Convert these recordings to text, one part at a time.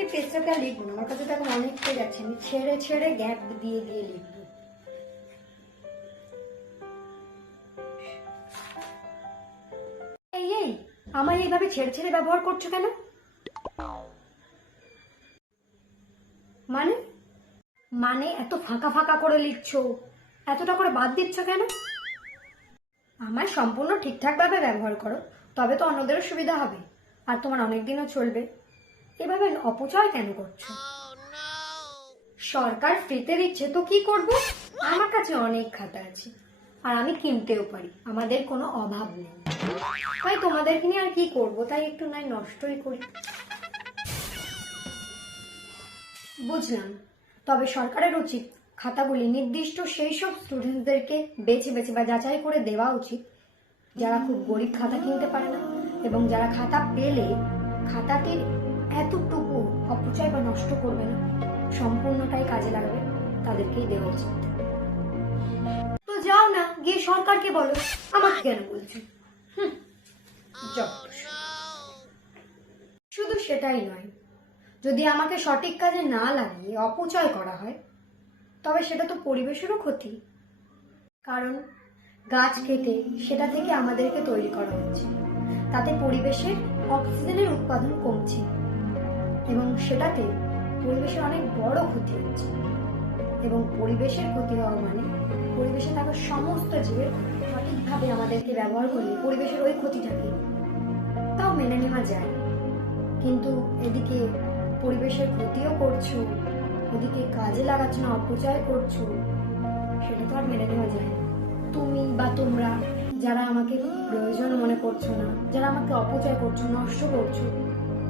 এই পেজটাকে আর লিখবো না, আমার কাছে তো এখন অনেক পেজ আছে, আমি ছেড়ে ছেড়ে গ্যাপ দিয়ে দিয়ে লিখবো। এই এই আমার এইভাবে ছেড়ে ছেড়ে ব্যবহার করছো কেন? মানে মানে এত ফাঁকা ফাঁকা করে লিখছো, এতটা করে বাদ দিচ্ছ কেন? আমার সম্পূর্ণ ঠিকঠাক ভাবে ব্যবহার করো, তবে তো অন্যদেরও সুবিধা হবে আর তোমার অনেকদিনও চলবে। এভাবে অপচয় কেন করছো? সরকার ফ্রিতে দিচ্ছে তো কি করব? আমার কাছে অনেক খাতা আছে আর আমি কিনতেও পারি, আমাদের কোনো অভাব নেই। তাই তোমাদেরকে নিয়ে আর কি করব, তাই একটু নাই নষ্টই করি। বুঝলাম, তবে সরকারের উচিত খাতাগুলি নির্দিষ্ট সেই সব স্টুডেন্টদেরকে বেছে বেছে বা যাচাই করে দেওয়া উচিত যারা খুব গরিব খাতা কিনতে পারে না, এবং যারা খাতা পেলে খাতাটির এতটুকু অপচয় বা নষ্ট করবে না, সম্পূর্ণটাই কাজে লাগবে, তাদেরকেই দেওয়া উচিত। তো যাও না, গিয়ে সরকারকে বলো, আমাকে কেন বলছো? শুধু সেটাই নয়, যদি আমাকে সঠিক কাজে না লাগিয়ে অপচয় করা হয় তবে সেটা তো পরিবেশেরও ক্ষতি। কারণ গাছ কেটে সেটা থেকে আমাদেরকে তৈরি করা হচ্ছে, তাতে পরিবেশের অক্সিজেনের উৎপাদন কমছে এবং সেটাতে পরিবেশের অনেক বড় ক্ষতি হচ্ছে। এবং পরিবেশের ক্ষতি হওয়া মানে পরিবেশে থাকা সমস্ত জীবের ক্ষতি। সঠিকভাবে আমাদেরকে ব্যবহার করলে পরিবেশের ওই ক্ষতিটাকে তাও মেনে নেওয়া যায়, কিন্তু এদিকে পরিবেশের ক্ষতিও করছো, ওদিকে কাজে লাগাচ্ছ না, অপচয় করছো, সেটা তো আর মেনে নেওয়া যায় না। তুমি বা তোমরা যারা আমাকে প্রয়োজন মনে করছো না, যারা আমাকে অপচয় করছো, নষ্ট করছো,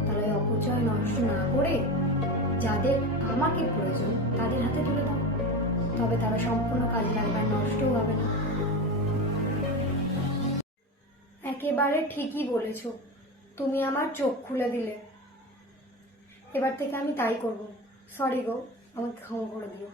তারা এই অপচয় নষ্ট না করে যাদের আমাকে প্রয়োজন তাদের হাতে তুলে দাও, তবে তারা সম্পূর্ণ কাজে লাগবে, নষ্টও হবে না। একেবারে ঠিকই বলেছো, তুমি আমার চোখ খুলে দিলে। এবার থেকে আমি তাই করব। সরি গো, আমাকে ক্ষমা করে দিও।